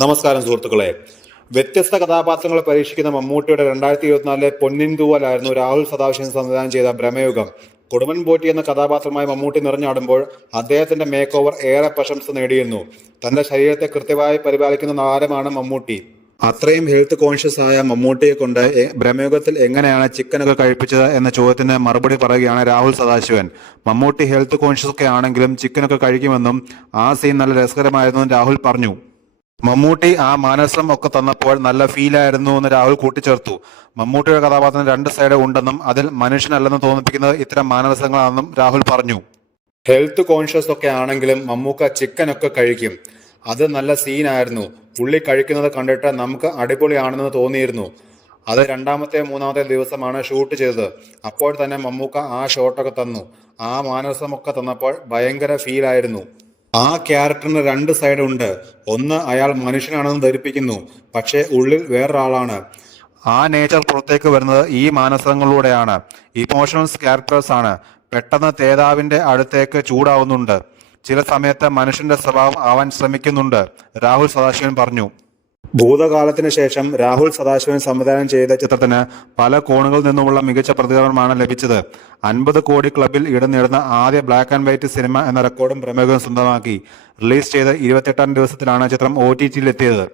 നമസ്കാരം സുഹൃത്തുക്കളെ. വ്യത്യസ്ത കഥാപാത്രങ്ങൾ പരീക്ഷിക്കുന്ന മമ്മൂട്ടിയുടെ 2024 പൊന്നിൻ തൂവലായിരുന്നു രാഹുൽ സദാശിവൻ സംവിധാനം ചെയ്ത ഭ്രമയുഗം. കൊടുമൺ പോറ്റി എന്ന കഥാപാത്രമായി മമ്മൂട്ടി നിറഞ്ഞാടുമ്പോൾ അദ്ദേഹത്തിന്റെ മേക്ക് ഓവർ ഏറെ പ്രശംസ നേടിയിരുന്നു. തന്റെ ശരീരത്തെ കൃത്യമായി പരിപാലിക്കുന്ന താരമാണ് മമ്മൂട്ടി. അത്രയും ഹെൽത്ത് കോൺഷ്യസ് ആയ മമ്മൂട്ടിയെ കൊണ്ട് ഭ്രമയുഗത്തിൽ എങ്ങനെയാണ് ചിക്കനൊക്കെ കഴിപ്പിച്ചത് എന്ന ചോദ്യത്തിന് മറുപടി പറയുകയാണ് രാഹുൽ സദാശിവൻ. മമ്മൂട്ടി ഹെൽത്ത് കോൺഷ്യസ് ഒക്കെ ആണെങ്കിലും ചിക്കനൊക്കെ കഴിക്കുമെന്നും ആ സീൻ നല്ല രസകരമായിരുന്നെന്നും രാഹുൽ പറഞ്ഞു. മമ്മൂട്ടി ആ മാനസം ഒക്കെ തന്നപ്പോൾ നല്ല ഫീലായിരുന്നു എന്ന് രാഹുൽ കൂട്ടിച്ചേർത്തു. മമ്മൂട്ടിയുടെ കഥാപാത്രം രണ്ട് സൈഡ് ഉണ്ടെന്നും അതിൽ മനുഷ്യനല്ലെന്ന് തോന്നിപ്പിക്കുന്നത് ഇത്തരം മാനസങ്ങളാണെന്നും രാഹുൽ പറഞ്ഞു. ഹെൽത്ത് കോൺഷ്യസ് ഒക്കെ ആണെങ്കിലും മമ്മൂക്ക ചിക്കനൊക്കെ കഴിക്കും. അത് നല്ല സീനായിരുന്നു. പുള്ളി കഴിക്കുന്നത് കണ്ടിട്ട് നമുക്ക് അടിപൊളിയാണെന്ന് തോന്നിയിരുന്നു. അത് രണ്ടാമത്തെ മൂന്നാമത്തെ ദിവസമാണ് ഷൂട്ട് ചെയ്തത്. അപ്പോൾ തന്നെ മമ്മൂക്ക ആ ഷോട്ടൊക്കെ തന്നു. ആ മാനസമൊക്കെ തന്നപ്പോൾ ഭയങ്കര ഫീലായിരുന്നു. ആ ക്യാരക്ടറിന് രണ്ട് സൈഡ് ഉണ്ട്. ഒന്ന് അയാൾ മനുഷ്യനാണെന്ന് ധരിപ്പിക്കുന്നു, പക്ഷേ ഉള്ളിൽ വേറൊരാളാണ്. ആ നേച്ചർ പുറത്തേക്ക് വരുന്നത് ഈ മാനസങ്ങളിലൂടെയാണ്. ഇമോഷണൽ ക്യാരക്ടേഴ്സ് ആണ്. പെട്ടെന്ന് തേതാവിന്റെ അടുത്തേക്ക് ചൂടാവുന്നുണ്ട്. ചില സമയത്ത് മനുഷ്യന്റെ സ്വഭാവം ആവാൻ ശ്രമിക്കുന്നുണ്ട്, രാഹുൽ സദാശിവൻ പറഞ്ഞു. ഭൂതകാലത്തിന് ശേഷം രാഹുൽ സദാശിവൻ സംവിധാനം ചെയ്ത ചിത്രത്തിന് പല കോണുകളിൽ നിന്നുമുള്ള മികച്ച പ്രതികരണമാണ് ലഭിച്ചത്. 50 കോടി ക്ലബിൽ ഇടം നേടുന്ന ആദ്യ ബ്ലാക്ക് ആൻഡ് വൈറ്റ് സിനിമ എന്ന റെക്കോർഡും ഭ്രമയുഗം സ്വന്തമാക്കി. റിലീസ് ചെയ്ത് 28-ാം ദിവസത്തിലാണ് ചിത്രം OTT-യിൽ എത്തിയത്.